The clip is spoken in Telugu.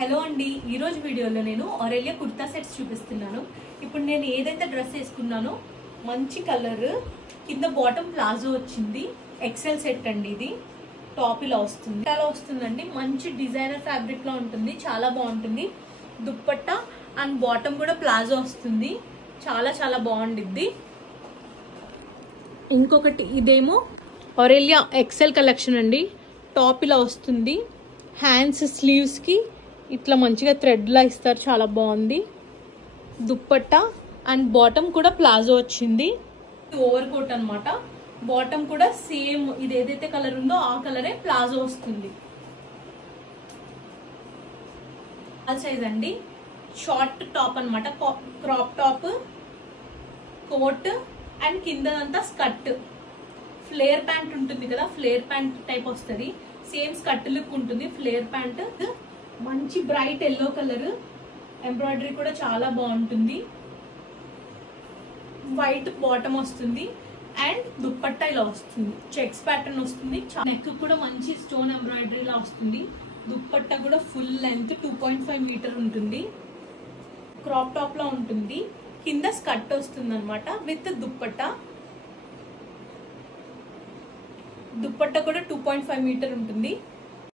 హలో అండి, ఈ రోజు వీడియోలో నేను ఆరెలియా కుర్తా సెట్స్ చూపిస్తున్నాను. ఇప్పుడు నేను ఏదైతే డ్రెస్ వేసుకున్నానో మంచి కలర్, కింద బాటమ్ ప్లాజో వచ్చింది. ఎక్సెల్ సెట్ అండి. ఇది టాప్ ఇలా వస్తుంది, ఇలా వస్తుందండి. మంచి డిజైనర్ ఫ్యాబ్రిక్ లో ఉంటుంది, చాలా బాగుంటుంది. దుప్పట్టా అండ్ బాటమ్ కూడా ప్లాజో వస్తుంది, చాలా చాలా బాగుండిద్ది. ఇంకొకటి ఇదేమో ఆరెలియా ఎక్సెల్ కలెక్షన్ అండి. టాప్ ఇలా వస్తుంది, హ్యాండ్స్ స్లీవ్స్ కి ఇట్లా మంచిగా థ్రెడ్ లా ఇస్తారు, చాలా బాగుంది. దుప్పట్టా అండ్ బాటమ్ కూడా ప్లాజో వచ్చింది. ఓవర్ కోట్ అనమాట. బాటమ్ కూడా సేమ్ ఇది ఏదైతే కలర్ ఉందో ఆ కలరే ప్లాజో వస్తుంది. సైజ్ అండి, షార్ట్ టాప్ అనమాట, క్రాప్ టాప్, కోట్ అండ్ కిందదంతా స్కర్ట్. ఫ్లేర్ ప్యాంట్ ఉంటుంది కదా, ఫ్లేర్ ప్యాంట్ టైప్ వస్తుంది. సేమ్ స్కర్ట్ లుక్ ఉంటుంది. ఫ్లేర్ ప్యాంట్ మంచి బ్రైట్ ఎల్లో కలర్, ఎంబ్రాయిడరీ కూడా చాలా బాగుంటుంది. వైట్ బాటమ్ వస్తుంది అండ్ దుప్పట్టా ఇలా వస్తుంది. చెక్స్ ప్యాటర్న్ వస్తుంది. నెక్ కూడా మంచి స్టోన్ ఎంబ్రాయిడరీ లా వస్తుంది. దుప్పట్టా కూడా ఫుల్ లెంత్ 2.5 మీటర్ ఉంటుంది. క్రాప్ టాప్ లా ఉంటుంది. కింద స్కర్ట్ వస్తుంది అనమాట విత్ దుప్పట్టా. దుప్పట్టా కూడా 2.5 మీటర్ ఉంటుంది.